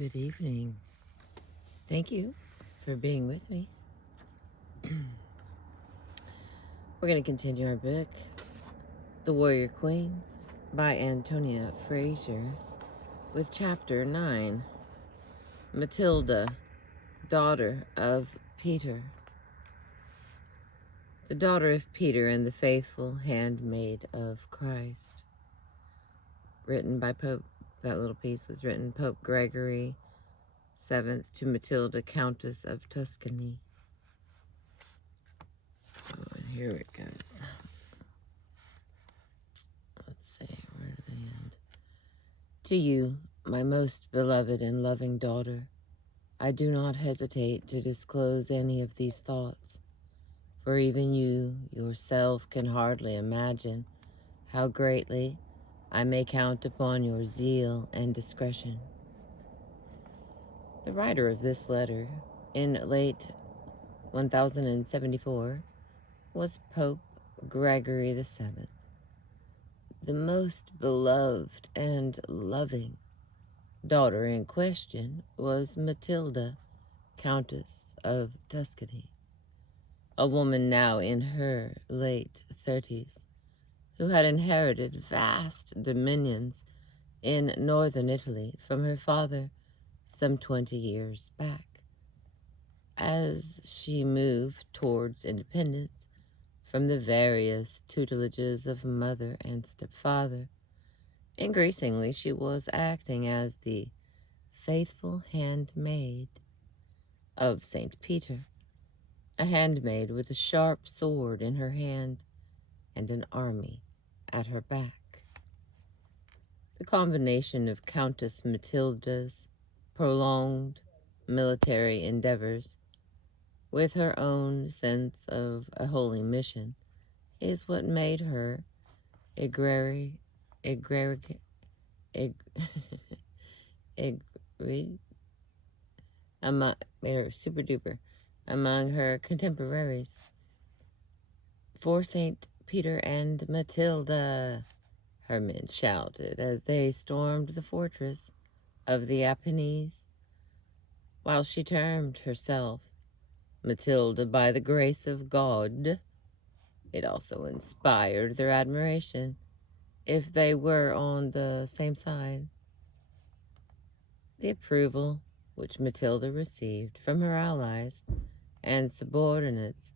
Good evening. Thank you for being with me. We're going to continue our book, The Warrior Queens by Antonia Fraser, with chapter 9, Matilda, daughter of Peter. The daughter of Peter and the faithful handmaid of Christ. Written by Pope, that little piece was written Pope Gregory VII to Matilda, Countess of Tuscany. Oh, and here it goes. Let's see, where do they end? To you, my most beloved and loving daughter, I do not hesitate to disclose any of these thoughts, for even you yourself can hardly imagine how greatly I may count upon your zeal and discretion. The writer of this letter, in late 1074, was Pope Gregory VII. The most beloved and loving daughter in question was Matilda, Countess of Tuscany, a woman now in her late 30s, who had inherited vast dominions in northern Italy from her father some 20 years back. As she moved towards independence from the various tutelages of mother and stepfather, increasingly she was acting as the faithful handmaid of St. Peter, a handmaid with a sharp sword in her hand and an army at her back. The combination of Countess Matilda's prolonged military endeavors with her own sense of a holy mission is what made her made her super duper among her contemporaries. For St. Peter and Matilda, her men shouted as they stormed the fortress of the Apennines, while she termed herself Matilda by the grace of God. It also inspired their admiration if they were on the same side. The approval which Matilda received from her allies and subordinates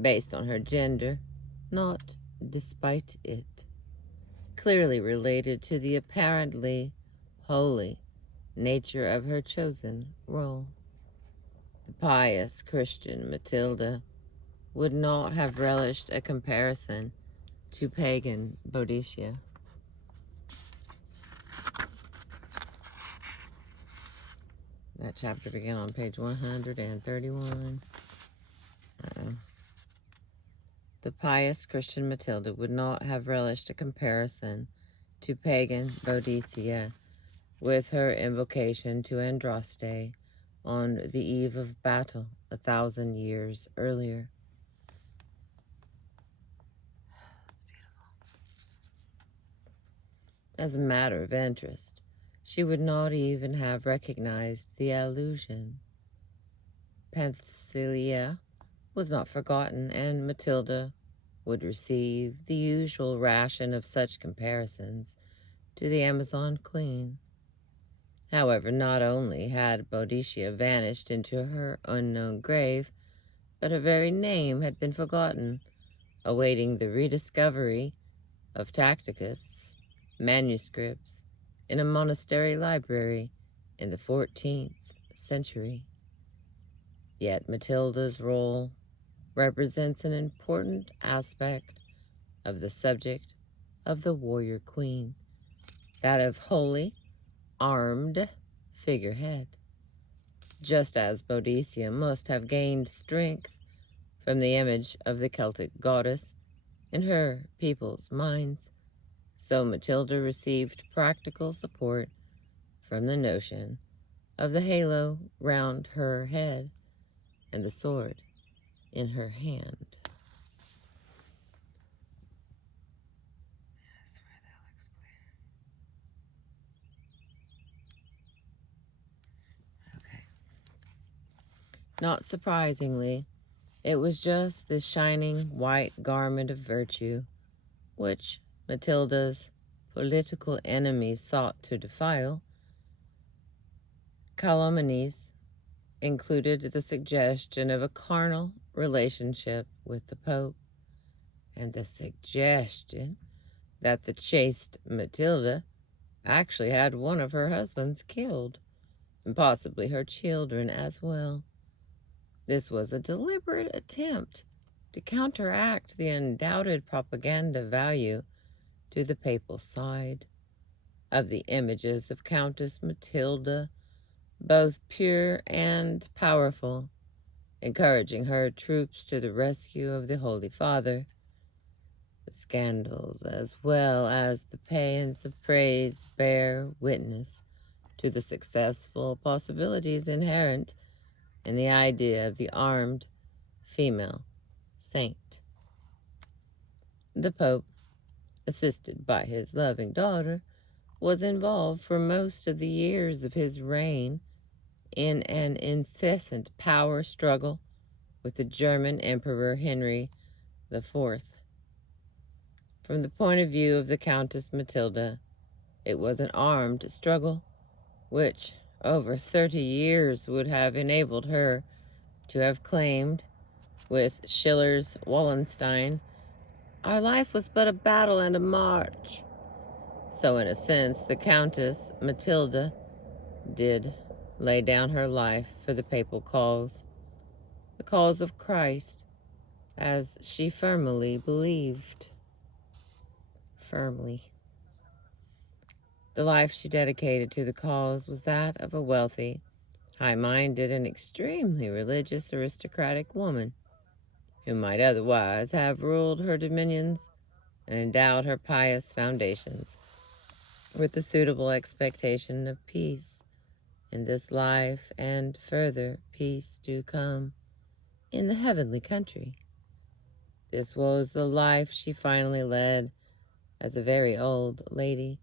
based on her gender, not despite it, clearly related to the apparently holy nature of her chosen role. The pious Christian Matilda would not have relished a comparison to pagan Boadicea. That chapter began on page 131. The pious Christian Matilda would not have relished a comparison to pagan Boadicea with her invocation to Andraste on the eve of battle 1,000 years earlier. That's beautiful. As a matter of interest, she would not even have recognized the allusion. Penthesilea was not forgotten, and Matilda would receive the usual ration of such comparisons to the Amazon queen. However, not only had Boadicea vanished into her unknown grave, but her very name had been forgotten, awaiting the rediscovery of Tacitus manuscripts in a monastery library in the 14th century. Yet Matilda's role represents an important aspect of the subject of the warrior queen, that of holy, armed figurehead. Just as Boadicea must have gained strength from the image of the Celtic goddess in her people's minds, so Matilda received practical support from the notion of the halo round her head and the sword in her hand. I swear that looks clear. Not surprisingly, it was just this shining white garment of virtue, which Matilda's political enemies sought to defile. Calumnies included the suggestion of a carnal relationship with the Pope, and the suggestion that the chaste Matilda actually had one of her husbands killed, and possibly her children as well. This was a deliberate attempt to counteract the undoubted propaganda value to the papal side of the images of Countess Matilda, both pure and powerful, encouraging her troops to the rescue of the Holy Father. The scandals, as well as the paeans of praise, bear witness to the successful possibilities inherent in the idea of the armed female saint. The Pope, assisted by his loving daughter, was involved for most of the years of his reign in an incessant power struggle with the German Emperor Henry IV. From the point of view of the Countess Matilda, it was an armed struggle, which over 30 years would have enabled her to have claimed, with Schiller's Wallenstein, "Our life was but a battle and a march." So in a sense, the Countess Matilda did lay down her life for the papal cause, the cause of Christ, as she firmly believed. Firmly. The life she dedicated to the cause was that of a wealthy, high-minded, and extremely religious aristocratic woman, who might otherwise have ruled her dominions and endowed her pious foundations with the suitable expectation of peace in this life and further peace to come in the heavenly country. This was the life she finally led as a very old lady,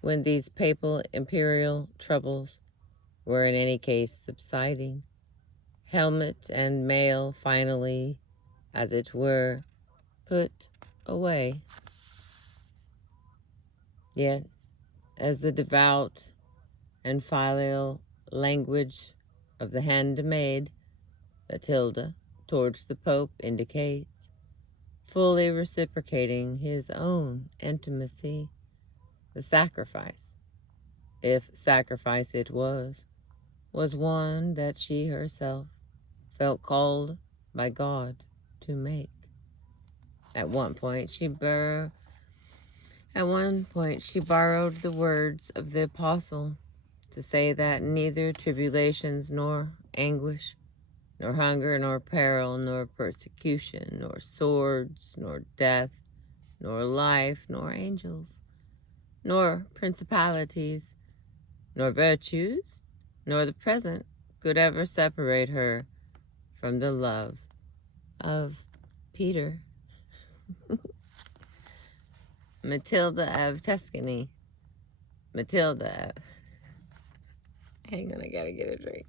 when these papal imperial troubles were in any case subsiding, helmet and mail finally, as it were, put away. Yet, as the devout and filial language of the handmaid Matilda towards the Pope indicates, fully reciprocating his own intimacy, the sacrifice, if sacrifice it was one that she herself felt called by God to make. At one point she borrowed the words of the apostle to say that neither tribulations nor anguish, nor hunger, nor peril, nor persecution, nor swords, nor death, nor life, nor angels, nor principalities, nor virtues, nor the present could ever separate her from the love of Peter. Matilda of Tuscany. Matilda of... Hang on, I gotta get a drink.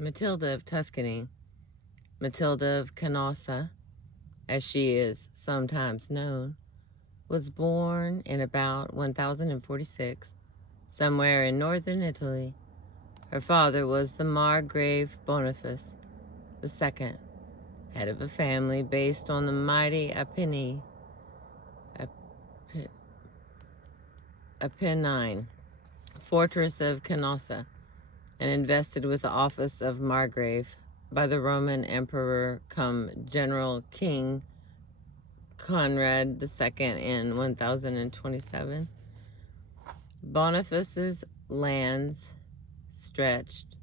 Matilda of Tuscany, Matilda of Canossa, as she is sometimes known, was born in about 1046, somewhere in northern Italy. Her father was the Margrave Boniface II, head of a family based on the mighty Apennine fortress of Canossa, and invested with the office of Margrave by the Roman Emperor cum General King Conrad II in 1027. Boniface's lands stretched,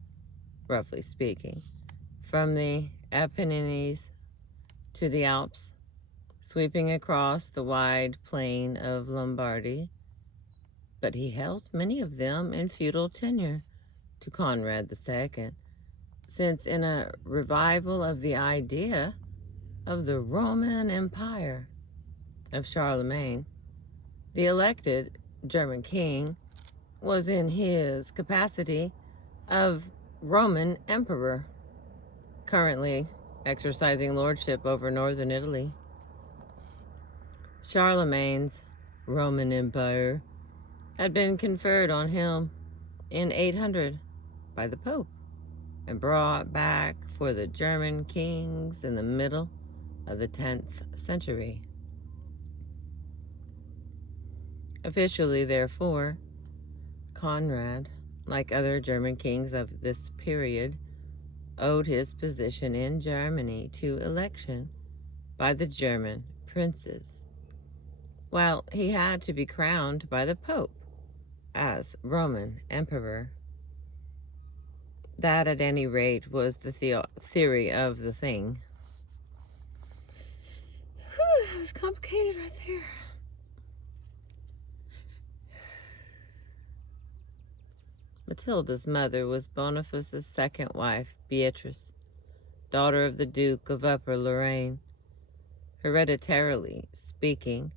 roughly speaking, from the Apennines to the Alps, sweeping across the wide plain of Lombardy, but he held many of them in feudal tenure to Conrad II, since in a revival of the idea of the Roman Empire of Charlemagne, the elected German king was in his capacity of Roman emperor, currently exercising lordship over northern Italy. Charlemagne's Roman Empire had been conferred on him in 800 by the Pope and brought back for the German kings in the middle of the 10th century. Officially, therefore, Conrad, like other German kings of this period, owed his position in Germany to election by the German princes, while he had to be crowned by the Pope as Roman emperor. That, at any rate, was the theory of the thing. Whew, that was complicated right there. Matilda's mother was Boniface's second wife, Beatrice, daughter of the Duke of Upper Lorraine. Hereditarily speaking,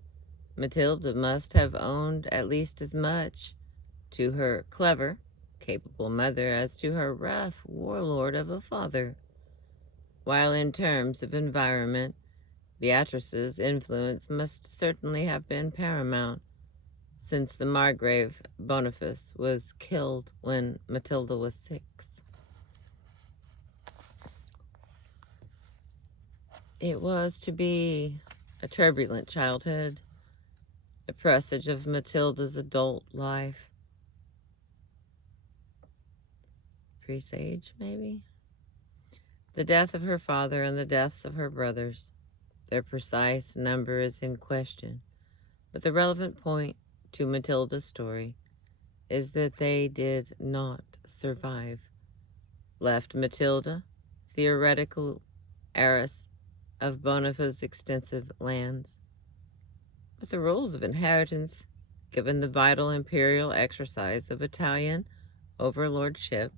Matilda must have owned at least as much to her clever, capable mother as to her rough warlord of a father, while in terms of environment, Beatrice's influence must certainly have been paramount, since the Margrave Boniface was killed when Matilda was 6. It was to be a turbulent childhood, a presage of Matilda's adult life. Presage, maybe? The death of her father and the deaths of her brothers. Their precise number is in question, but the relevant point to Matilda's story is that they did not survive, left Matilda, theoretical heiress of Boniface's extensive lands. But the rules of inheritance, given the vital imperial exercise of Italian overlordship,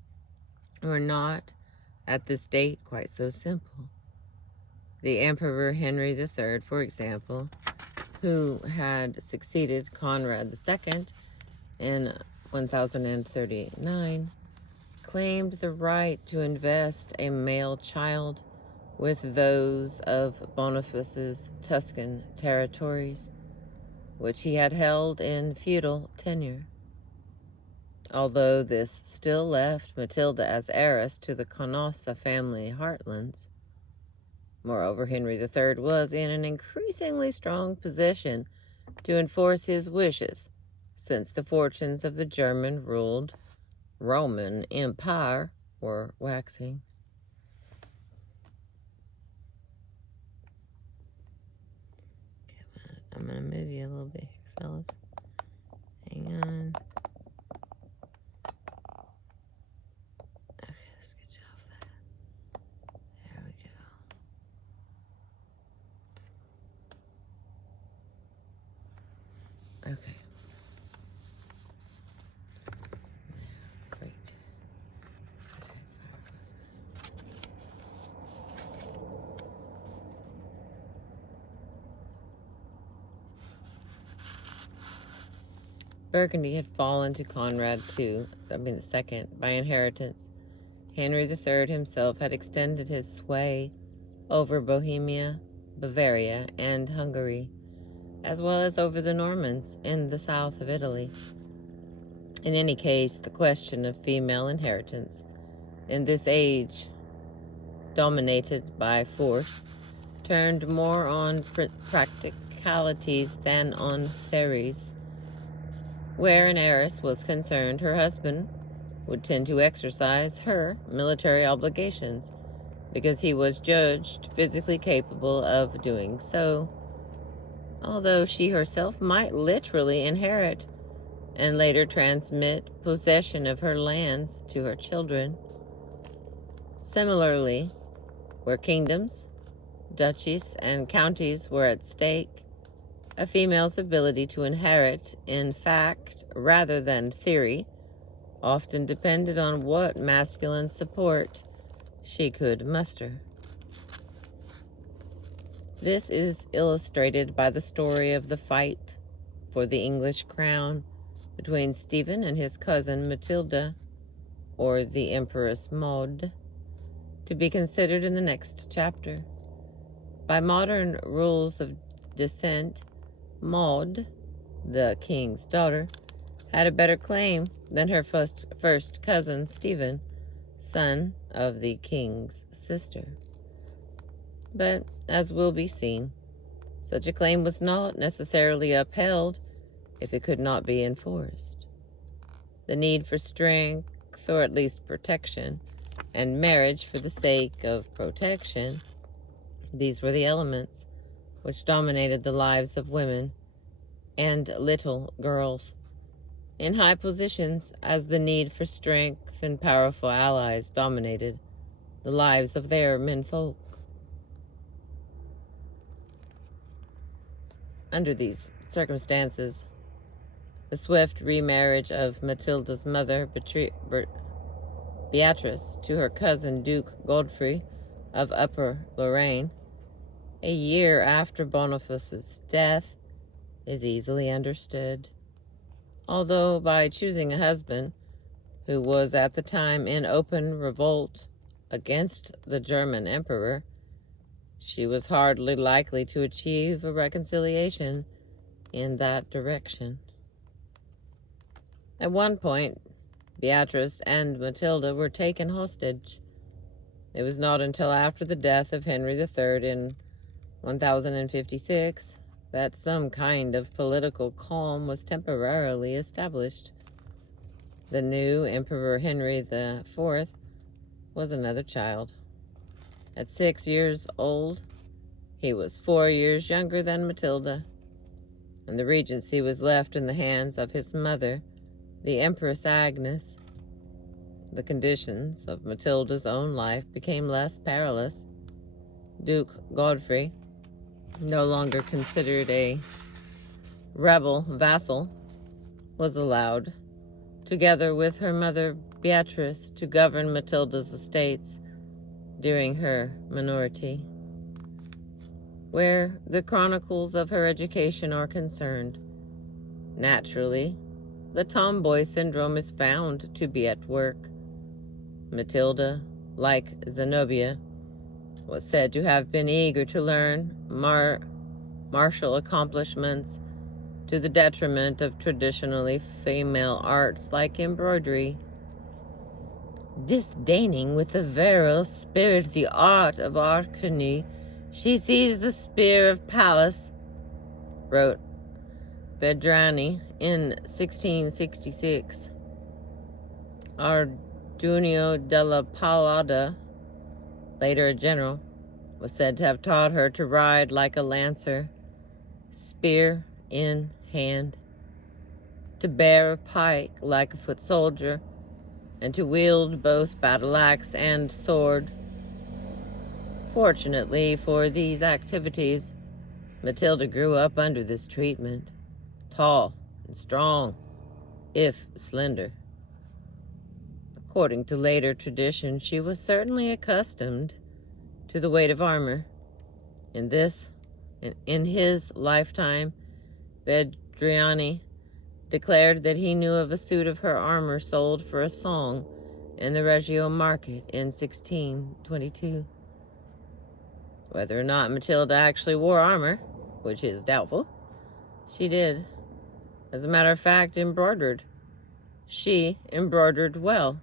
were not, at this date, quite so simple. The Emperor Henry III, for example, who had succeeded Conrad II in 1039, claimed the right to invest a male child with those of Boniface's Tuscan territories, which he had held in feudal tenure. Although this still left Matilda as heiress to the Canossa family heartlands. Moreover, Henry III was in an increasingly strong position to enforce his wishes, since the fortunes of the German-ruled Roman Empire were waxing. I'm going to move you a little bit here, fellas. Hang on. Okay, let's get you off that. There we go. Okay. Great. Burgundy had fallen to Conrad II by inheritance. Henry III himself had extended his sway over Bohemia, Bavaria, and Hungary, as well as over the Normans in the south of Italy. In any case, the question of female inheritance in this age, dominated by force, turned more on practicalities than on theories. Where an heiress was concerned, her husband would tend to exercise her military obligations because he was judged physically capable of doing so, although she herself might literally inherit and later transmit possession of her lands to her children. Similarly, where kingdoms, duchies, and counties were at stake, a female's ability to inherit in fact rather than theory often depended on what masculine support she could muster. This is illustrated by the story of the fight for the English crown between Stephen and his cousin Matilda, or the Empress Maud, to be considered in the next chapter. By modern rules of descent, Maud, the king's daughter, had a better claim than her first cousin Stephen, son of the king's sister. But, as will be seen, such a claim was not necessarily upheld if it could not be enforced. The need for strength, or at least protection, and marriage for the sake of protection, these were the elements which dominated the lives of women and little girls in high positions, as the need for strength and powerful allies dominated the lives of their menfolk. Under these circumstances, the swift remarriage of Matilda's mother, Beatrice, to her cousin Duke Godfrey of Upper Lorraine, a year after Boniface's death, is easily understood. Although by choosing a husband who was at the time in open revolt against the German emperor, she was hardly likely to achieve a reconciliation in that direction. At one point, Beatrice and Matilda were taken hostage. It was not until after the death of Henry III in 1056 that some kind of political calm was temporarily established. The new Emperor Henry IV was another child. At 6 years old, he was 4 years younger than Matilda, and the regency was left in the hands of his mother, the Empress Agnes. The conditions of Matilda's own life became less perilous. Duke Godfrey, no longer considered a rebel vassal, was allowed, together with her mother Beatrice, to govern Matilda's estates during her minority. Where the chronicles of her education are concerned, naturally, the tomboy syndrome is found to be at work. Matilda, like Zenobia, was said to have been eager to learn martial accomplishments to the detriment of traditionally female arts like embroidery. Disdaining with the virile spirit the art of archery, she seized the spear of Pallas, wrote Bedrani in 1666. Ardunio della Pallada, later a general, was said to have taught her to ride like a lancer, spear in hand, to bear a pike like a foot soldier, and to wield both battle-axe and sword. Fortunately for these activities, Matilda grew up under this treatment, tall and strong, if slender. According to later tradition, she was certainly accustomed to the weight of armor. In his lifetime, Bedriani declared that he knew of a suit of her armor sold for a song in the Reggio market in 1622. Whether or not Matilda actually wore armor, which is doubtful, she did. As a matter of fact, embroidered. She embroidered well,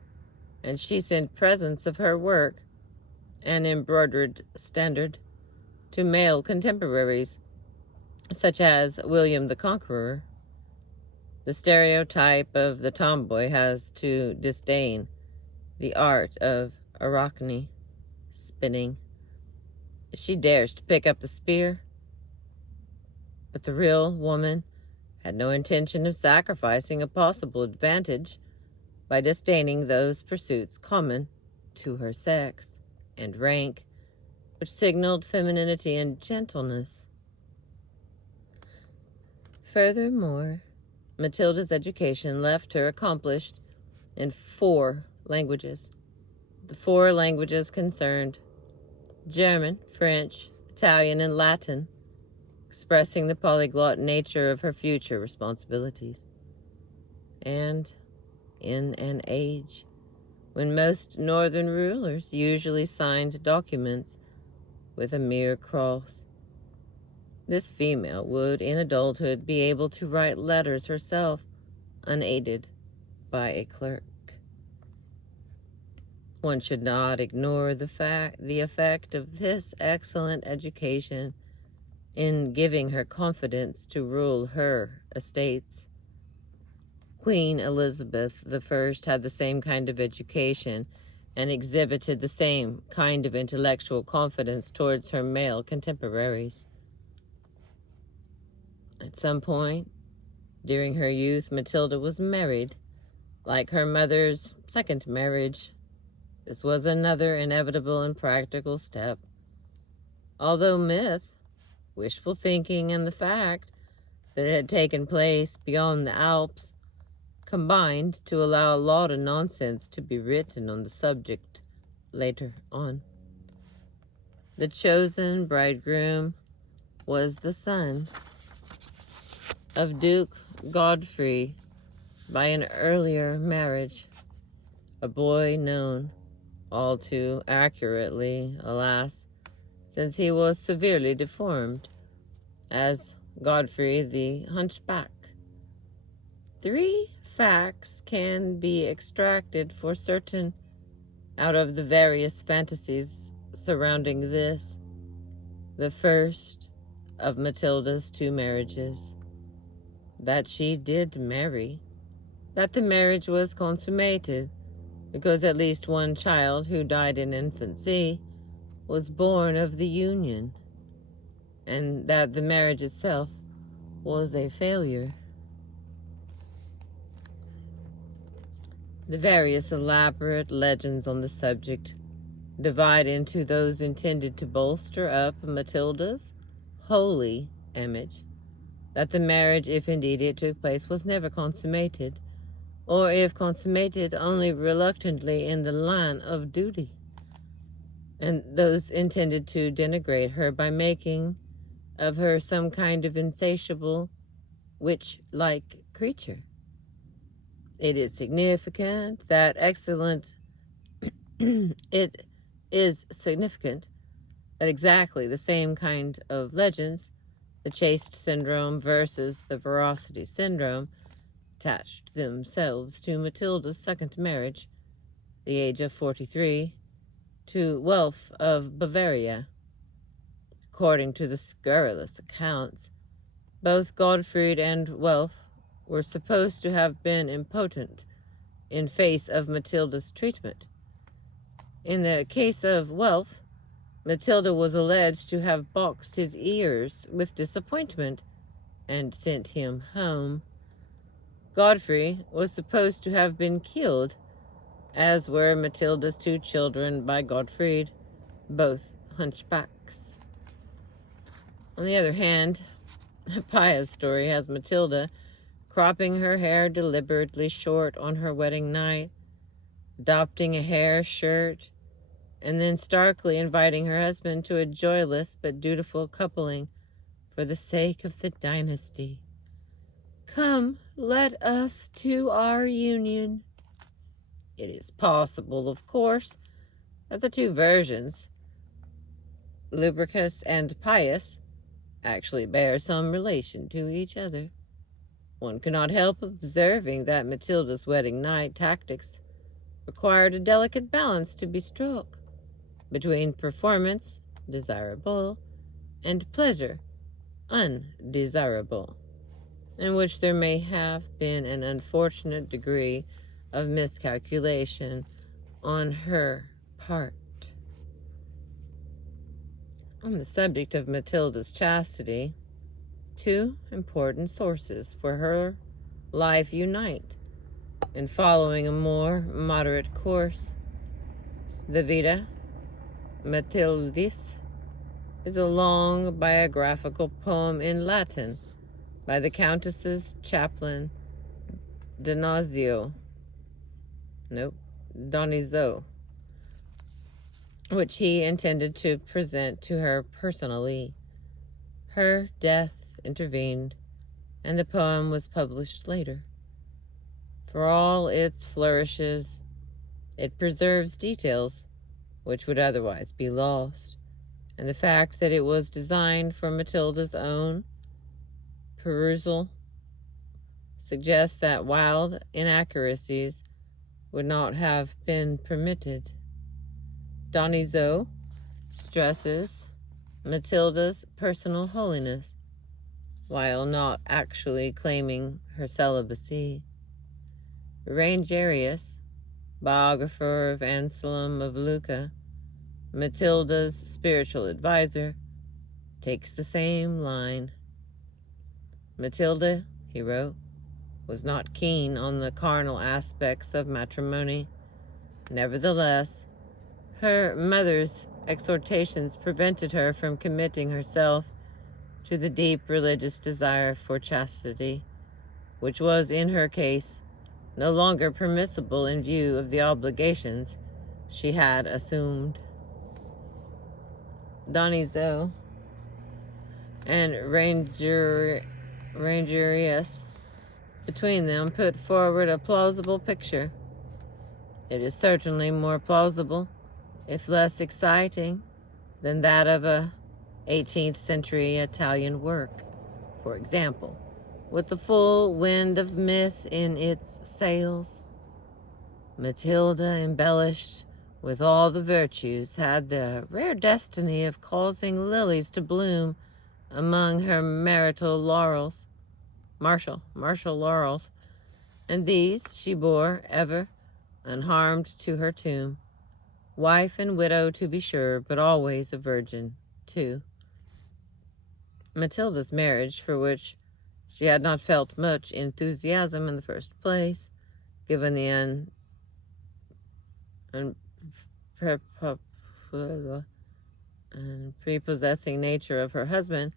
and she sent presents of her work, an embroidered standard, to male contemporaries, such as William the Conqueror. The stereotype of the tomboy has to disdain the art of arachne, spinning, if she dares to pick up the spear. But the real woman had no intention of sacrificing a possible advantage by disdaining those pursuits common to her sex and rank, which signaled femininity and gentleness. Furthermore, Matilda's education left her accomplished in 4 languages. The 4 languages concerned German, French, Italian, and Latin, expressing the polyglot nature of her future responsibilities. And in an age when most northern rulers usually signed documents with a mere cross, this female would, in adulthood, be able to write letters herself, unaided by a clerk. One should not ignore the effect of this excellent education in giving her confidence to rule her estates. Queen Elizabeth I had the same kind of education and exhibited the same kind of intellectual confidence towards her male contemporaries. At some point during her youth, Matilda was married. Like her mother's second marriage, this was another inevitable and practical step. Although myth, wishful thinking, and the fact that it had taken place beyond the Alps combined to allow a lot of nonsense to be written on the subject later on. The chosen bridegroom was the son of Duke Godfrey by an earlier marriage, a boy known all too accurately, alas, since he was severely deformed, as Godfrey the Hunchback. 3 facts can be extracted for certain out of the various fantasies surrounding this. The first of Matilda's 2 marriages, that she did marry, that the marriage was consummated, because at least one child who died in infancy was born of the union, and that the marriage itself was a failure. The various elaborate legends on the subject divide into those intended to bolster up Matilda's holy image, that the marriage, if indeed it took place, was never consummated, or if consummated, only reluctantly in the line of duty, and those intended to denigrate her by making of her some kind of insatiable, witch-like creature. It is significant that exactly the same kind of legends, the chaste syndrome versus the veracity syndrome, attached themselves to Matilda's second marriage, the age of 43, to Welf of Bavaria. According to the scurrilous accounts, both Godfried and Welf were supposed to have been impotent in face of Matilda's treatment. In the case of Welf, Matilda was alleged to have boxed his ears with disappointment and sent him home. Godfrey was supposed to have been killed, as were Matilda's 2 children by Godfried, both hunchbacks. On the other hand, Paya's story has Matilda cropping her hair deliberately short on her wedding night, adopting a hair shirt, and then starkly inviting her husband to a joyless but dutiful coupling for the sake of the dynasty. Come, let us to our union. It is possible, of course, that the 2 versions, Lubricus and Pius, actually bear some relation to each other. One cannot help observing that Matilda's wedding night tactics required a delicate balance to be struck between performance, desirable, and pleasure, undesirable, in which there may have been an unfortunate degree of miscalculation on her part. On the subject of Matilda's chastity, 2 important sources for her life unite in following a more moderate course. The Vita Matildis is a long biographical poem in Latin by the Countess's chaplain Danazio. Nope. Donizeau, which he intended to present to her personally. Her death intervened, and the poem was published later. For all its flourishes, it preserves details which would otherwise be lost, and the fact that it was designed for Matilda's own perusal suggests that wild inaccuracies would not have been permitted. Donizeau stresses Matilda's personal holiness while not actually claiming her celibacy. Rangerius, biographer of Anselm of Lucca, Matilda's spiritual advisor, takes the same line. Matilda, he wrote, was not keen on the carnal aspects of matrimony. Nevertheless, her mother's exhortations prevented her from committing herself to the deep religious desire for chastity, which was, in her case, no longer permissible in view of the obligations she had assumed. Donizeau and Rangerius, between them, put forward a plausible picture. It is certainly more plausible, if less exciting, than that of a 18th century Italian work, for example, with the full wind of myth in its sails. Matilda, embellished with all the virtues, had the rare destiny of causing lilies to bloom among her martial laurels, and these she bore ever unharmed to her tomb, wife and widow to be sure, but always a virgin too. Matilda's marriage, for which she had not felt much enthusiasm in the first place, given the prepossessing nature of her husband,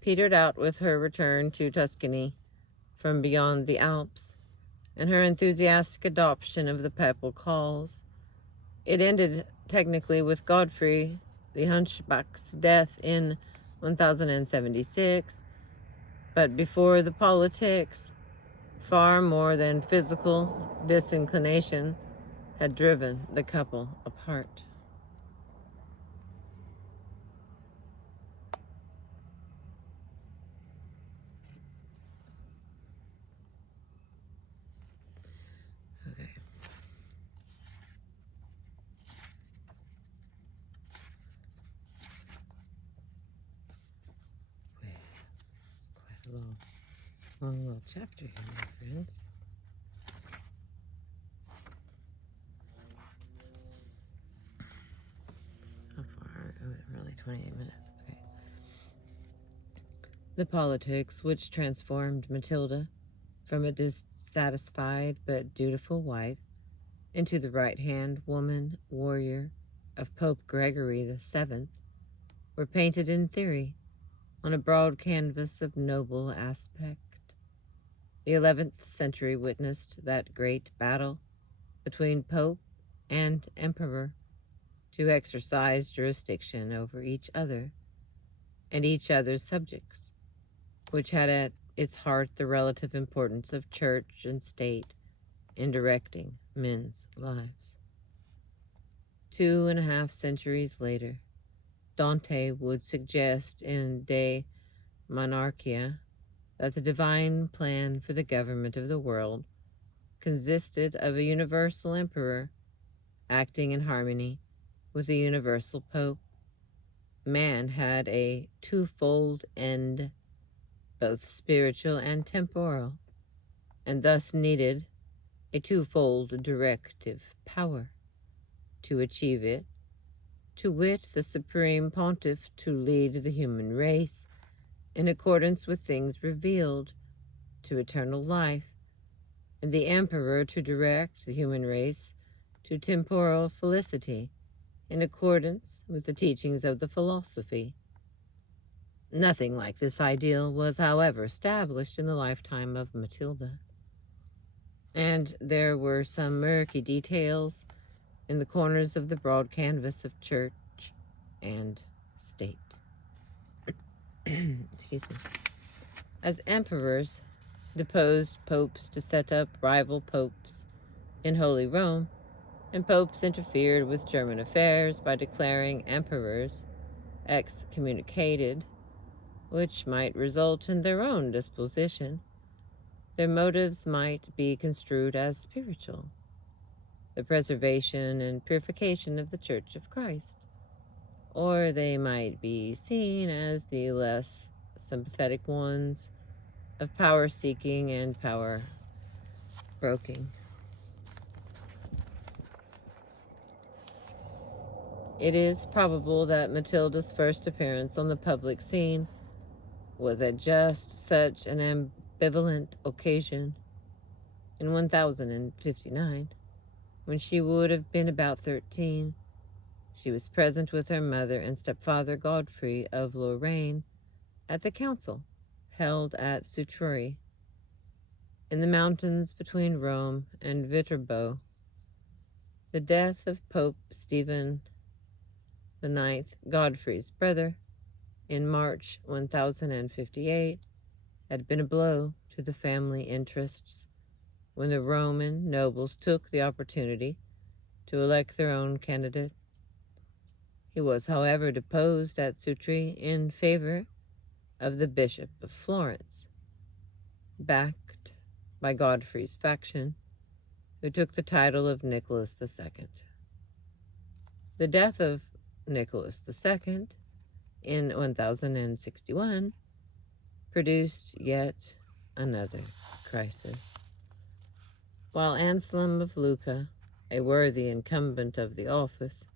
petered out with her return to Tuscany from beyond the Alps, and her enthusiastic adoption of the papal cause. It ended technically with Godfrey the Hunchback's death in 1076, but before the politics, far more than physical disinclination had driven the couple apart. Okay. This is quite a long little chapter here, my friends. How far? Oh, really, 28 minutes. Okay. The politics which transformed Matilda from a dissatisfied but dutiful wife into the right-hand woman warrior of Pope Gregory VII were painted in theory on a broad canvas of noble aspect. The 11th century witnessed that great battle between Pope and Emperor to exercise jurisdiction over each other and each other's subjects, which had at its heart the relative importance of church and state in directing men's lives. 2.5 centuries later, Dante would suggest in De Monarchia that the divine plan for the government of the world consisted of a universal emperor acting in harmony with a universal pope. Man had a twofold end, both spiritual and temporal, and thus needed a twofold directive power to achieve it, to wit, the supreme pontiff to lead the human race in accordance with things revealed to eternal life, and the emperor to direct the human race to temporal felicity in accordance with the teachings of the philosophy. Nothing like this ideal was, however, established in the lifetime of Matilda. and there were some murky details in the corners of the broad canvas of church and state. Excuse me. As emperors deposed popes to set up rival popes in Holy Rome, and popes interfered with German affairs by declaring emperors excommunicated, which might result in their own disposition. Their motives might be construed as spiritual, the preservation and purification of the Church of Christ, or they might be seen as the less sympathetic ones of power-seeking and power-broking. It is probable that Matilda's first appearance on the public scene was at just such an ambivalent occasion. In 1059, when she would have been about 13, she was present with her mother and stepfather Godfrey of Lorraine at the council held at Sutri, in the mountains between Rome and Viterbo. The death of Pope Stephen IX, Godfrey's brother, in March 1058, had been a blow to the family interests when the Roman nobles took the opportunity to elect their own candidate. He was, however, deposed at Sutri in favor of the Bishop of Florence, backed by Godfrey's faction, who took the title of Nicholas II. The death of Nicholas II in 1061 produced yet another crisis. While Anselm of Lucca, a worthy incumbent of the office,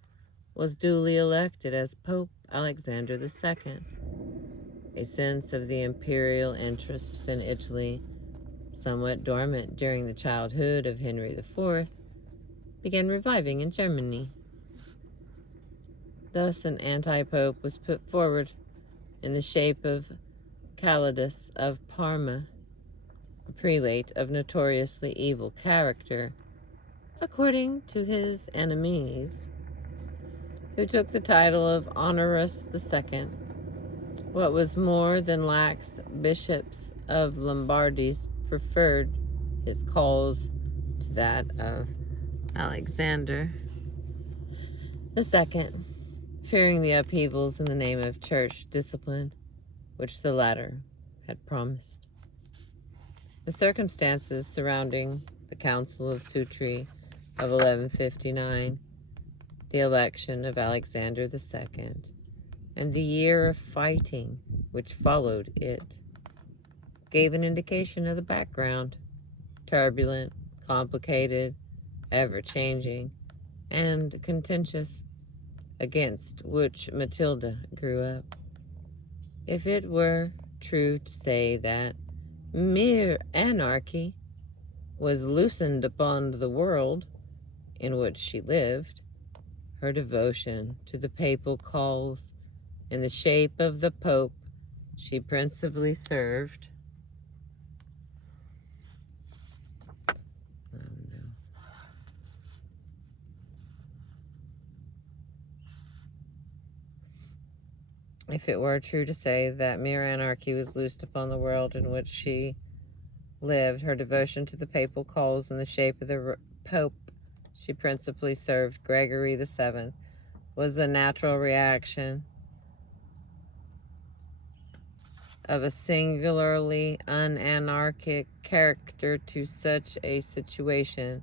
was duly elected as Pope Alexander II, a sense of the imperial interests in Italy, somewhat dormant during the childhood of Henry IV, began reviving in Germany. Thus an anti-pope was put forward in the shape of Calidus of Parma, a prelate of notoriously evil character, according to his enemies, who took the title of Honoris II. What was more than lax, bishops of Lombardy's preferred his cause to that of Alexander II, fearing the upheavals in the name of church discipline, which the latter had promised. The circumstances surrounding the Council of Sutri of 1159, the election of Alexander II, and the year of fighting which followed it, gave an indication of the background: turbulent, complicated, ever-changing, and contentious, against which Matilda grew up. If it were true to say that mere anarchy was loosened upon the world in which she lived, her devotion to the papal calls in the shape of the Pope she principally served If it were true to say that mere anarchy was loosed upon the world in which she lived, her devotion to the papal calls in the shape of the Pope she principally served, Gregory VII, was the natural reaction of a singularly unanarchic character to such a situation.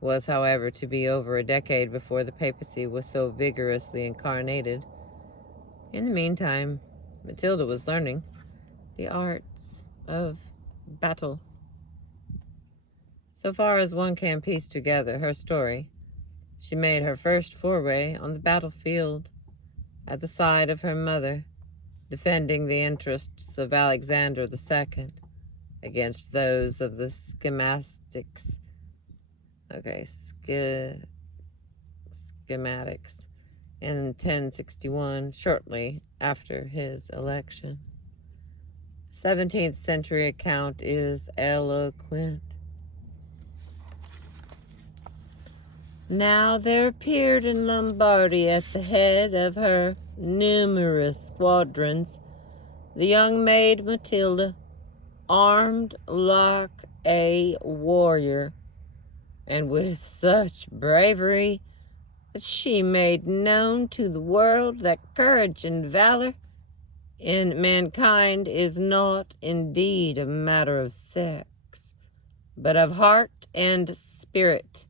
Was, however, to be over a decade before the papacy was so vigorously incarnated. In the meantime, Matilda was learning the arts of battle. So far as one can piece together her story, she made her first foray on the battlefield at the side of her mother, defending the interests of Alexander II against those of the schematics. Schematics in 1061, shortly after his election. The 17th century account is eloquent. Now there appeared in Lombardy at the head of her numerous squadrons the young maid Matilda, armed like a warrior, and with such bravery that she made known to the world that courage and valor in mankind is not indeed a matter of sex, but of heart and spirit.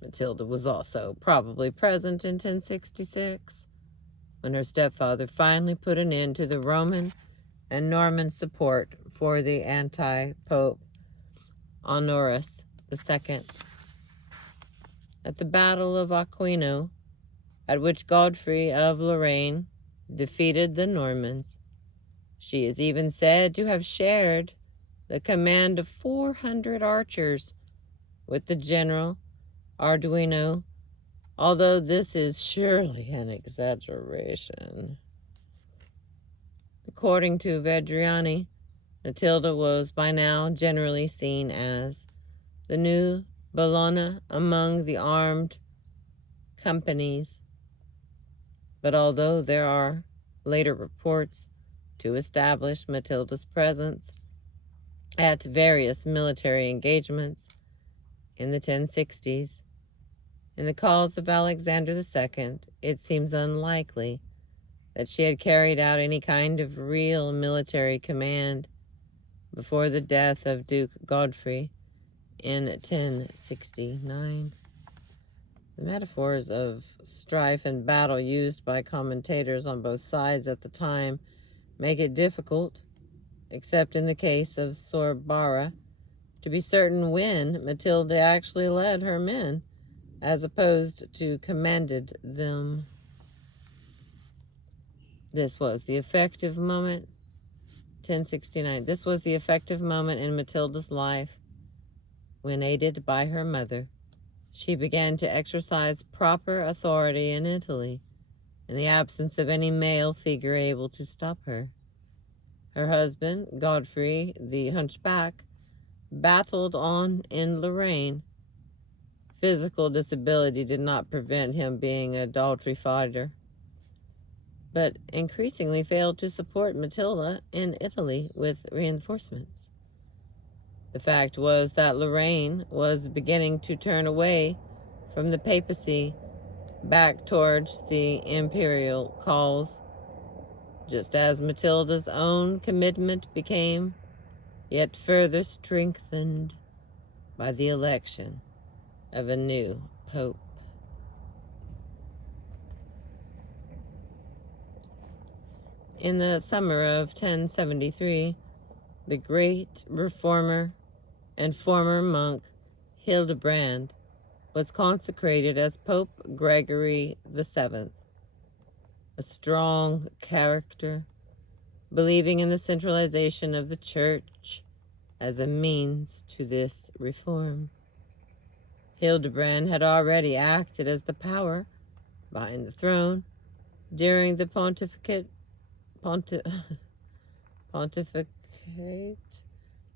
Matilda was also probably present in 1066, when her stepfather finally put an end to the Roman and Norman support for the anti-Pope Honorius II. At the Battle of Aquino, at which Godfrey of Lorraine defeated the Normans, she is even said to have shared the command of 400 archers with the general Arduino, although this is surely an exaggeration. According to Vedriani, Matilda was by now generally seen as the new Bellona among the armed companies. But although there are later reports to establish Matilda's presence at various military engagements in the 1060s, in the cause of Alexander II, it seems unlikely that she had carried out any kind of real military command before the death of Duke Godfrey in 1069. The metaphors of strife and battle used by commentators on both sides at the time make it difficult, except in the case of Sorbara, to be certain when Matilda actually led her men, as opposed to commanded them. This was the effective moment, 1069. This was the effective moment in Matilda's life when, aided by her mother, she began to exercise proper authority in Italy, in the absence of any male figure able to stop her. Her husband, Godfrey the Hunchback, battled on in Lorraine. Physical disability did not prevent him being a adultery fighter, but increasingly failed to support Matilda in Italy with reinforcements. The fact was that Lorraine was beginning to turn away from the papacy back towards the imperial cause, just as Matilda's own commitment became yet further strengthened by the election of a new pope. In the summer of 1073, the great reformer and former monk Hildebrand was consecrated as Pope Gregory VII, a strong character, believing in the centralization of the Church as a means to this reform. Hildebrand had already acted as the power behind the throne during the pontificate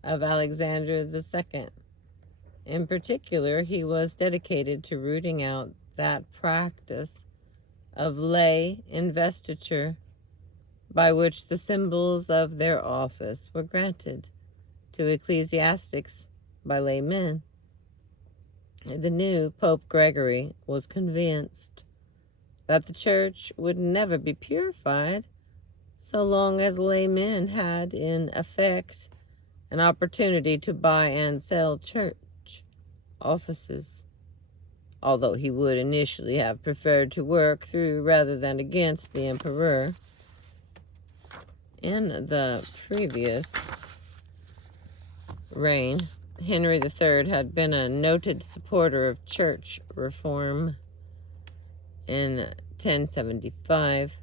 of Alexander II. In particular, he was dedicated to rooting out that practice of lay investiture by which the symbols of their office were granted to ecclesiastics by laymen. The new Pope Gregory was convinced that the Church would never be purified so long as laymen had, in effect, an opportunity to buy and sell church offices, although he would initially have preferred to work through rather than against the emperor. In the previous reign, Henry III had been a noted supporter of church reform. In 1075,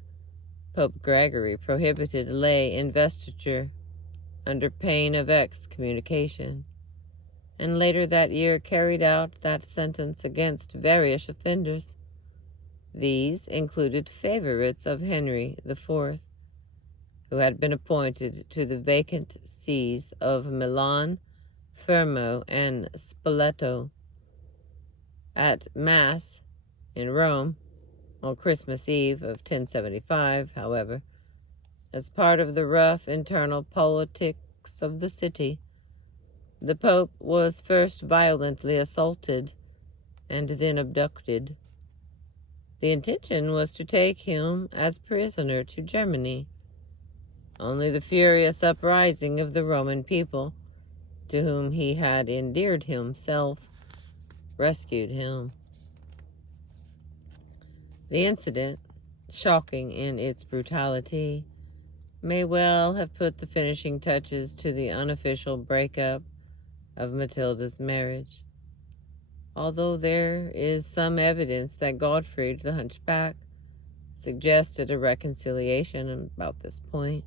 Pope Gregory prohibited lay investiture under pain of excommunication, and later that year carried out that sentence against various offenders. These included favorites of Henry IV, who had been appointed to the vacant sees of Milan, Fermo, and Spoleto. At Mass in Rome on Christmas Eve of 1075, however, as part of the rough internal politics of the city, the Pope was first violently assaulted and then abducted. The intention was to take him as prisoner to Germany. Only the furious uprising of the Roman people, to whom he had endeared himself, rescued him. The incident, shocking in its brutality, may well have put the finishing touches to the unofficial breakup of Matilda's marriage. Although there is some evidence that Gottfried the Hunchback suggested a reconciliation about this point,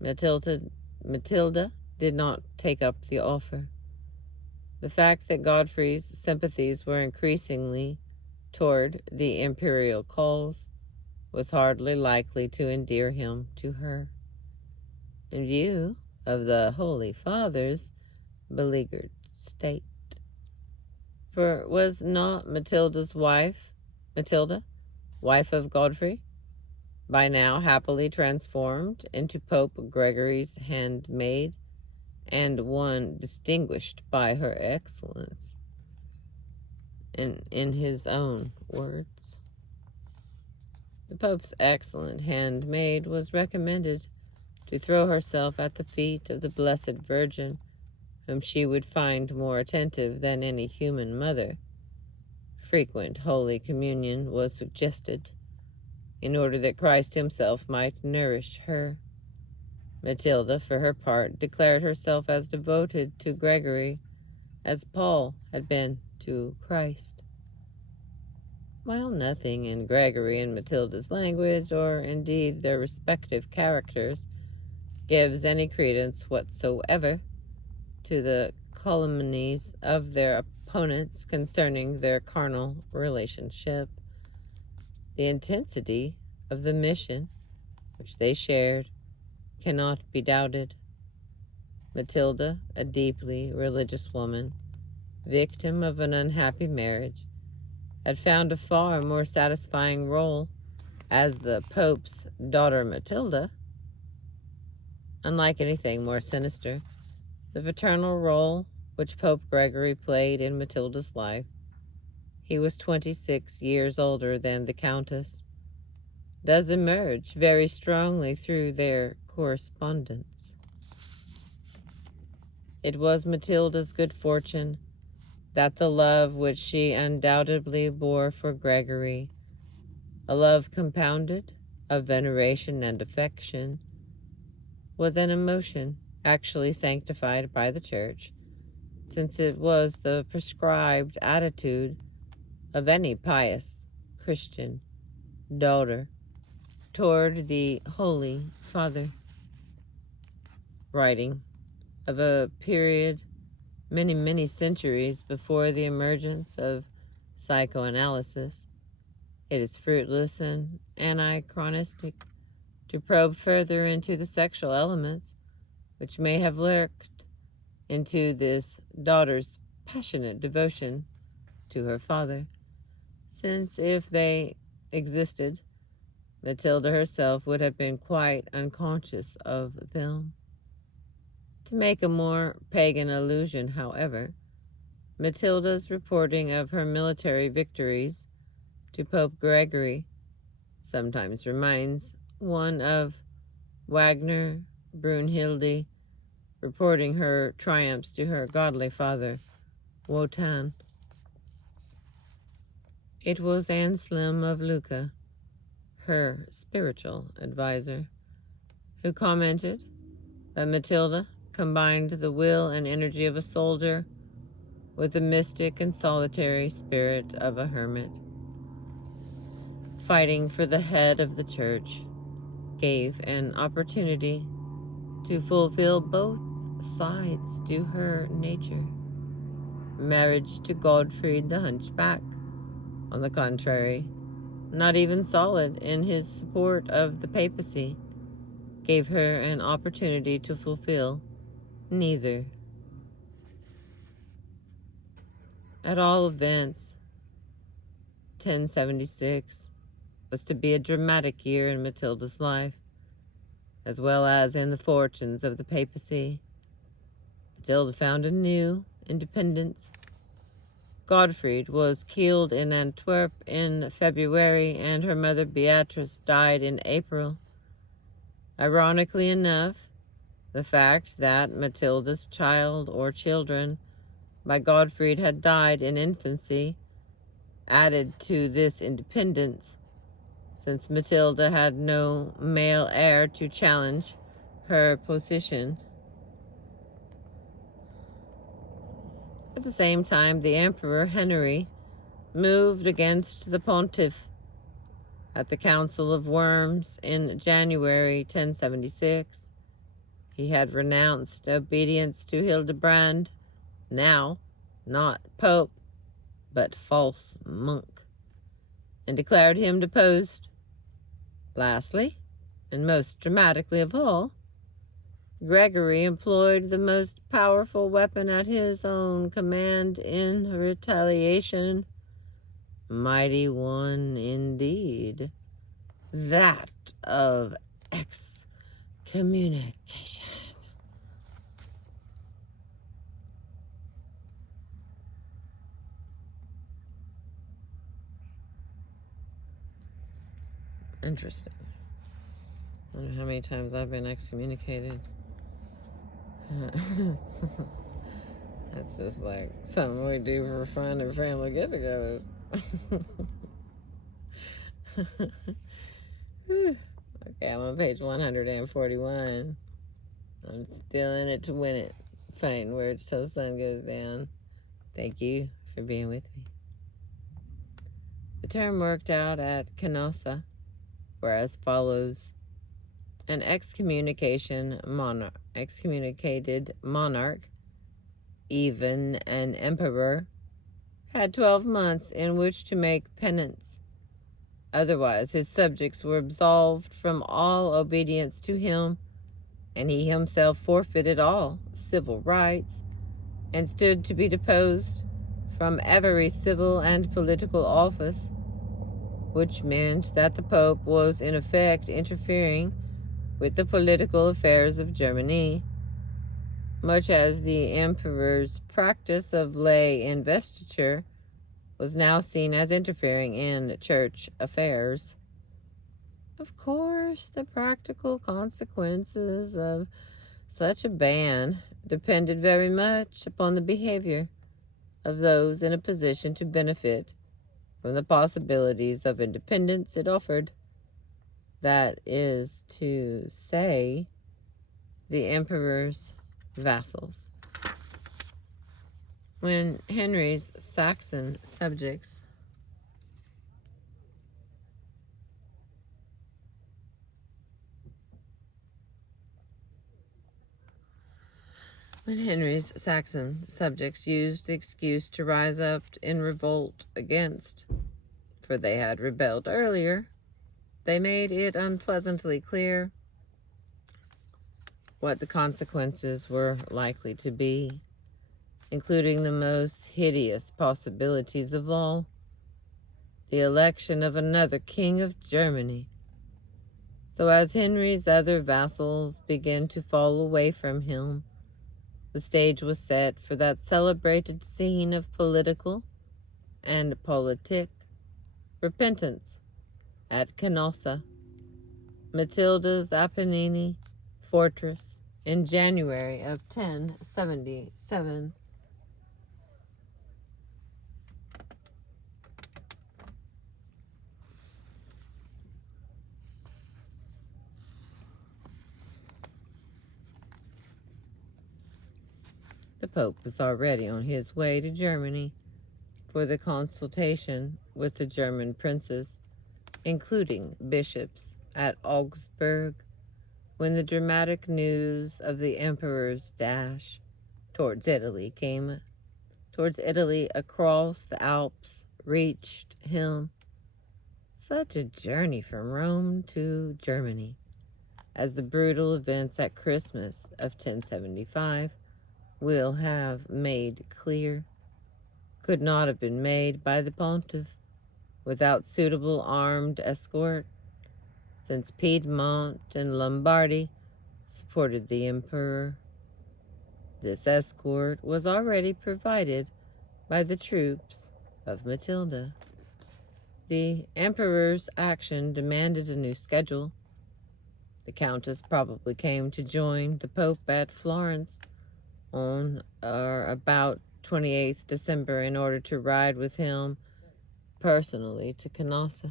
Matilda did not take up the offer. The fact that Godfrey's sympathies were increasingly toward the imperial cause was hardly likely to endear him to her, in view of the Holy Father's beleaguered state. For was not Matilda, wife of Godfrey, by now happily transformed into Pope Gregory's handmaid, and one distinguished by her excellence, in his own words? The Pope's excellent handmaid was recommended to throw herself at the feet of the Blessed Virgin, whom she would find more attentive than any human mother. Frequent Holy Communion was suggested, in order that Christ himself might nourish her. Matilda, for her part, declared herself as devoted to Gregory as Paul had been to Christ. While nothing in Gregory and Matilda's language, or indeed their respective characters, gives any credence whatsoever to the calumnies of their opponents concerning their carnal relationship, the intensity of the mission which they shared cannot be doubted. Matilda, a deeply religious woman, victim of an unhappy marriage, had found a far more satisfying role as the Pope's daughter Matilda. Unlike anything more sinister, the paternal role which Pope Gregory played in Matilda's life, he was 26 years older than the Countess, does emerge very strongly through their correspondence. It was Matilda's good fortune that the love which she undoubtedly bore for Gregory, a love compounded of veneration and affection, was an emotion actually sanctified by the Church, since it was the prescribed attitude of any pious Christian daughter toward the Holy Father. Writing of a period many, many centuries before the emergence of psychoanalysis, it is fruitless and anachronistic to probe further into the sexual elements which may have lurked into this daughter's passionate devotion to her father, since if they existed, Matilda herself would have been quite unconscious of them. To make a more pagan allusion, however, Matilda's reporting of her military victories to Pope Gregory sometimes reminds one of Wagner Brunhilde reporting her triumphs to her godly father, Wotan. It was Anselm of Lucca, her spiritual advisor, who commented that Matilda combined the will and energy of a soldier with the mystic and solitary spirit of a hermit. Fighting for the head of the Church gave an opportunity to fulfill both sides to her nature. Marriage to Gottfried the Hunchback, on the contrary, not even solid in his support of the papacy, gave her an opportunity to fulfill neither. At all events, 1076 was to be a dramatic year in Matilda's life, as well as in the fortunes of the papacy. Matilda found a new independence. Godfried was killed in Antwerp in February, and her mother Beatrice died in April. Ironically enough, the fact that Matilda's child or children by Godfried had died in infancy added to this independence, since Matilda had no male heir to challenge her position. At the same time, the Emperor Henry moved against the pontiff. At the Council of Worms in January 1076, he had renounced obedience to Hildebrand, now not pope, but false monk, and declared him deposed. Lastly, and most dramatically of all, Gregory employed the most powerful weapon at his own command in retaliation. A mighty one indeed, that of excommunication. Interesting. I wonder how many times I've been excommunicated. That's just like something we do for fun and family get-togethers. Okay, I'm on page 141. I'm still in it to win it. Fighting words till the sun goes down. Thank you for being with me. The term worked out at Canossa were as follows. An excommunicated monarch, even an emperor, had 12 months in which to make penance. Otherwise, his subjects were absolved from all obedience to him, and he himself forfeited all civil rights and stood to be deposed from every civil and political office, which meant that the Pope was in effect interfering with the political affairs of Germany, much as the emperor's practice of lay investiture was now seen as interfering in church affairs. Of course, the practical consequences of such a ban depended very much upon the behavior of those in a position to benefit from the possibilities of independence it offered. That is to say, the emperor's vassals. When Henry's Saxon subjects used the excuse to rise up in revolt against, for they had rebelled earlier, they made it unpleasantly clear what the consequences were likely to be, including the most hideous possibilities of all, the election of another king of Germany. So as Henry's other vassals began to fall away from him, the stage was set for that celebrated scene of political and politic repentance at Canossa, Matilda's Apennine fortress, in January of 1077. The Pope was already on his way to Germany for the consultation with the German princes, including bishops, at Augsburg, when the dramatic news of the emperor's dash towards Italy across the Alps reached him. Such a journey from Rome to Germany, as the brutal events at Christmas of 1075 will have made clear, could not have been made by the pontiff. without suitable armed escort, since Piedmont and Lombardy supported the emperor. This escort was already provided by the troops of Matilda. The emperor's action demanded a new schedule. The countess probably came to join the pope at Florence on or about 28th December in order to ride with him personally to Canossa.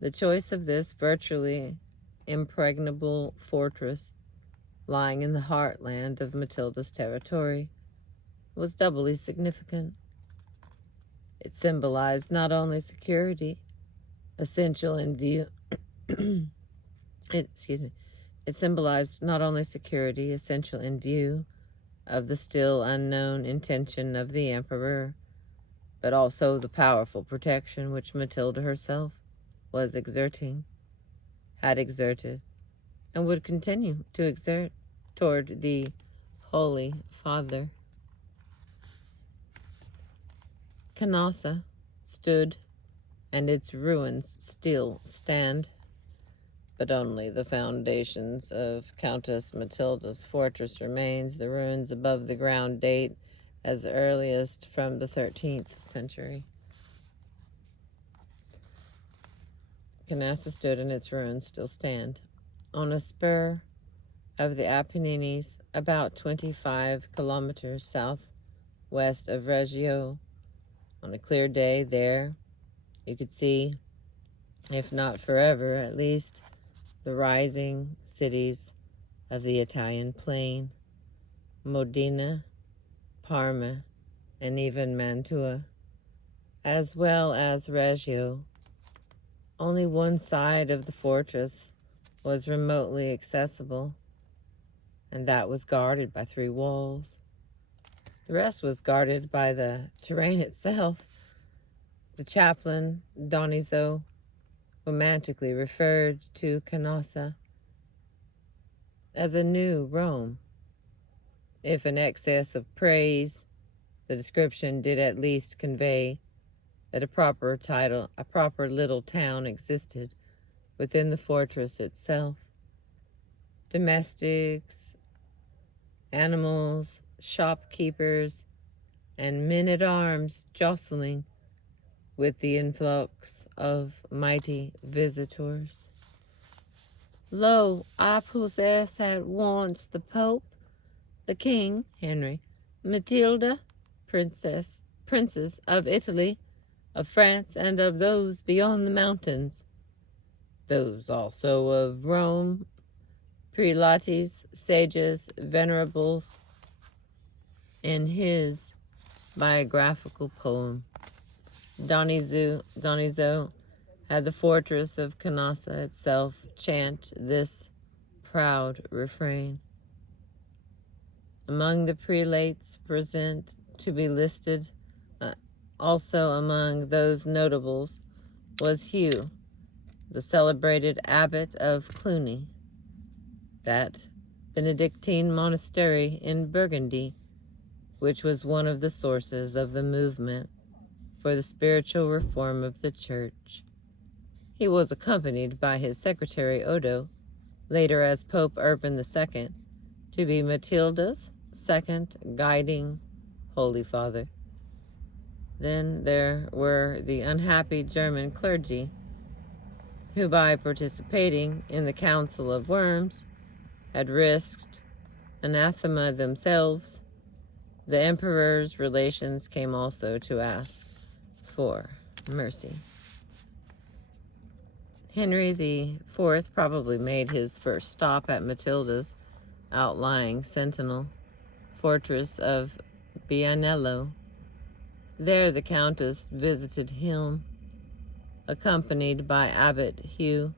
The choice of this virtually impregnable fortress, lying in the heartland of Matilda's territory, was doubly significant. It symbolized not only security, essential in view it symbolized not only security essential in view of the still unknown intention of the emperor, but also the powerful protection which Matilda herself was had exerted, and would continue to exert toward the Holy Father. Canossa stood, and its ruins still stand, but only the foundations of Countess Matilda's fortress remains. The ruins above the ground date as earliest from the 13th century. Canossa stood, and its ruins still stand, on a spur of the Apennines, about 25 kilometers southwest of Reggio. On a clear day there, you could see, if not forever, at least the rising cities of the Italian plain, Modena, Parma, and even Mantua, as well as Reggio. Only one side of the fortress was remotely accessible, and that was guarded by 3 walls. The rest was guarded by the terrain itself. The chaplain, Donizo, romantically referred to Canossa as a new Rome. If an excess of praise, the description did at least convey that a proper little town existed within the fortress itself. Domestics, animals, shopkeepers, and men-at-arms jostling with the influx of mighty visitors. Lo, I possess at once the Pope, the King, Henry, Matilda, Princess of Italy, of France, and of those beyond the mountains, those also of Rome, prelates, sages, venerables. In his biographical poem, Donizo had the fortress of Canossa itself chant this proud refrain. Among the prelates present to be listed, also among those notables, was Hugh, the celebrated abbot of Cluny, that Benedictine monastery in Burgundy, which was one of the sources of the movement for the spiritual reform of the church. He was accompanied by his secretary Odo, later as Pope Urban II, to be Matilda's second guiding Holy Father. Then there were the unhappy German clergy, who by participating in the Council of Worms had risked anathema themselves. The emperor's relations came also to ask for mercy. Henry IV probably made his first stop at Matilda's outlying sentinel fortress of Bianello. There the countess visited him, accompanied by Abbot Hugh.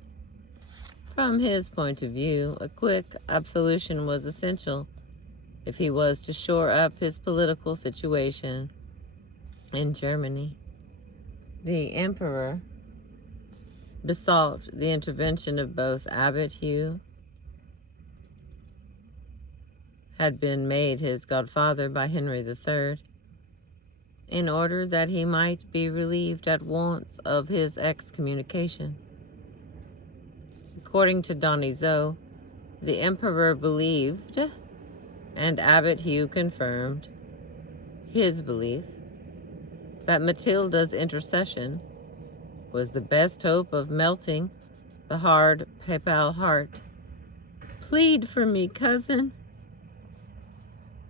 From his point of view, a quick absolution was essential if he was to shore up his political situation in Germany. The emperor besought the intervention of both. Abbot Hugh had been made his godfather by Henry III, in order that he might be relieved at once of his excommunication. According to Donizeau, the emperor believed, and Abbot Hugh confirmed his belief, that Matilda's intercession was the best hope of melting the hard papal heart. "Plead for me, cousin."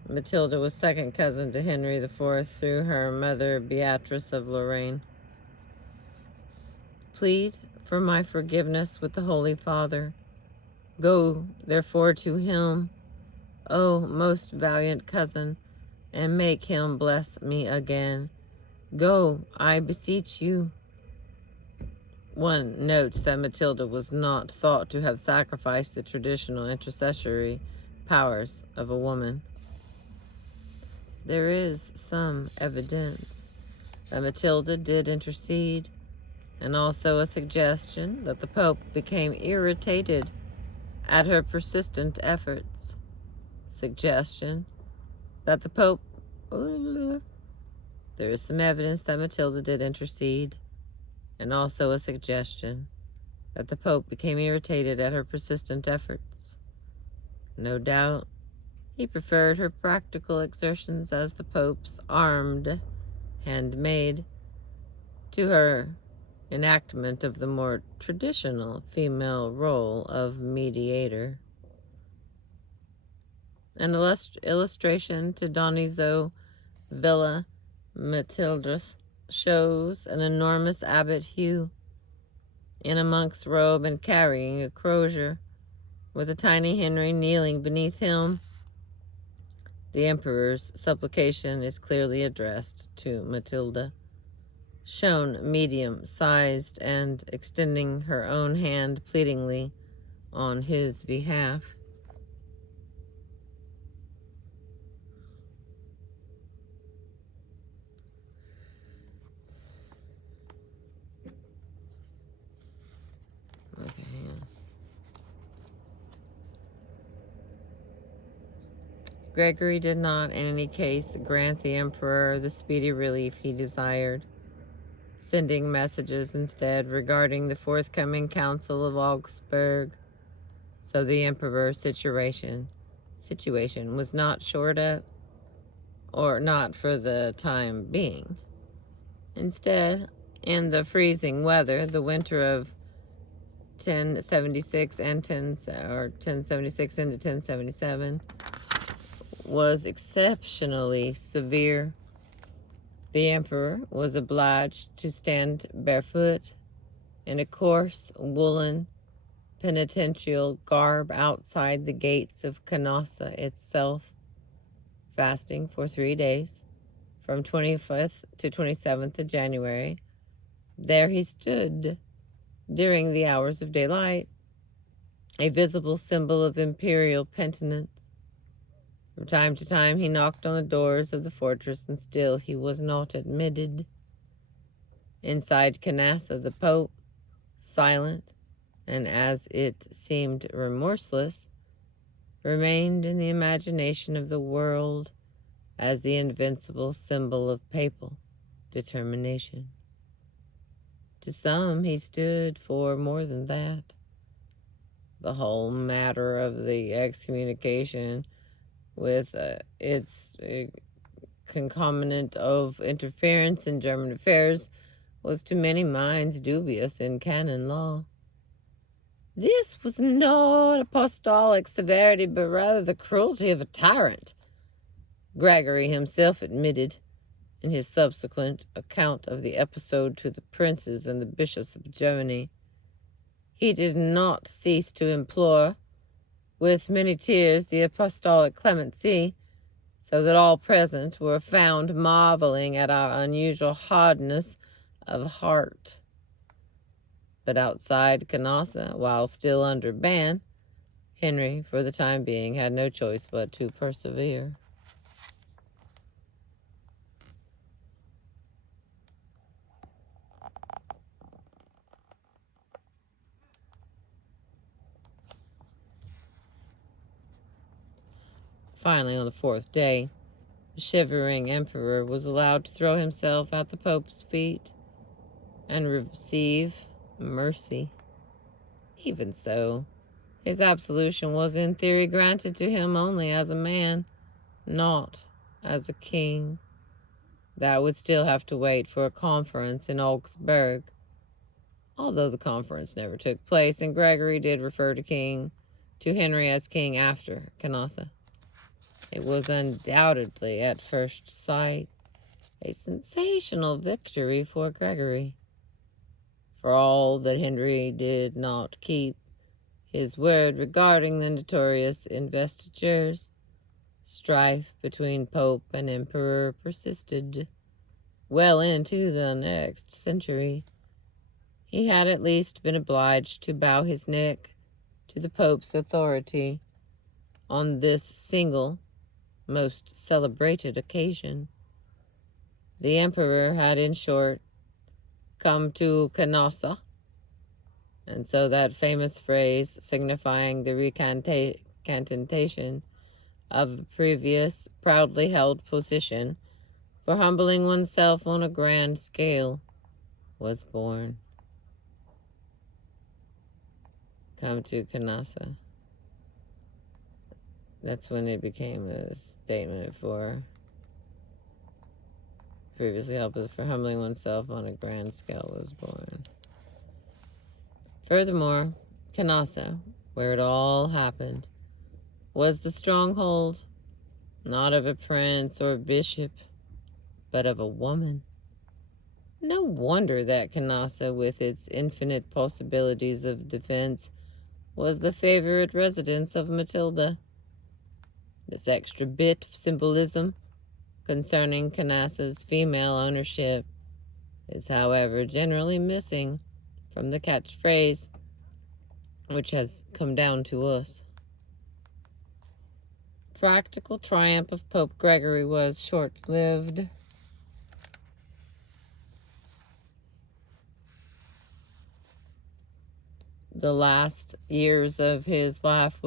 Matilda was second cousin to Henry IV through her mother Beatrice of Lorraine. "Plead for my forgiveness with the Holy Father. Go, therefore, to him, O most valiant cousin, and make him bless me again. Go, I beseech you." One notes that Matilda was not thought to have sacrificed the traditional intercessory powers of a woman. There is some evidence that Matilda did intercede, and also a suggestion that the Pope became irritated at her persistent efforts. Suggestion that the Pope... There is some evidence that Matilda did intercede, and also a suggestion that the Pope became irritated at her persistent efforts. No doubt, he preferred her practical exertions as the Pope's armed handmaid to her enactment of the more traditional female role of mediator. An illustration to Donizeau Villa Matildas shows an enormous Abbot Hugh in a monk's robe and carrying a crozier, with a tiny Henry kneeling beneath him. The emperor's supplication is clearly addressed to Matilda, shown medium-sized and extending her own hand pleadingly on his behalf. Okay, hang on. Gregory did not, in any case, grant the emperor the speedy relief he desired, sending messages instead regarding the forthcoming Council of Augsburg. So the emperor's situation was not shored up, or not for the time being. Instead, in the freezing weather, the winter of 1076 and 1076 into 1077 was exceptionally severe. The emperor was obliged to stand barefoot in a coarse woolen penitential garb outside the gates of Canossa itself, fasting for 3 days, from 25th to 27th of January. There he stood during the hours of daylight, a visible symbol of imperial penitence. From time to time he knocked on the doors of the fortress, and still he was not admitted. Inside Canossa, the Pope, silent and as it seemed remorseless, remained in the imagination of the world as the invincible symbol of papal determination. To some, he stood for more than that. The whole matter of the excommunication, with its concomitant of interference in German affairs, was to many minds dubious in canon law. This was not apostolic severity, but rather the cruelty of a tyrant, Gregory himself admitted in his subsequent account of the episode to the princes and the bishops of Germany. He did not cease to implore, with many tears, the apostolic clemency, so that all present were found marveling at our unusual hardness of heart. But outside Canossa, while still under ban, Henry, for the time being, had no choice but to persevere. Finally, on the 4th day, The shivering emperor was allowed to throw himself at the Pope's feet and receive mercy. Even so, his absolution was in theory granted to him only as a man, not as a king. That would still have to wait for a conference in Augsburg, although the conference never took place, and Gregory did refer to Henry as king after Canossa. It was undoubtedly, at first sight, a sensational victory for Gregory. For all that Henry did not keep his word regarding the notorious investitures, strife between Pope and Emperor persisted well into the next century. He had at least been obliged to bow his neck to the Pope's authority on this single, most celebrated occasion. The Emperor had, in short, come to Canossa, and so that famous phrase signifying the recantation of a previous proudly held position for humbling oneself on a grand scale was born. Come to Canossa. That's when it became a statement for previously held for humbling oneself on a grand scale was born. Furthermore, Canossa, where it all happened, was the stronghold not of a prince or bishop, but of a woman. No wonder that Canossa, with its infinite possibilities of defense, was the favorite residence of Matilda. This extra bit of symbolism concerning Canossa's female ownership is, however, generally missing from the catchphrase which has come down to us. Practical triumph of Pope Gregory was short-lived. The last years of his life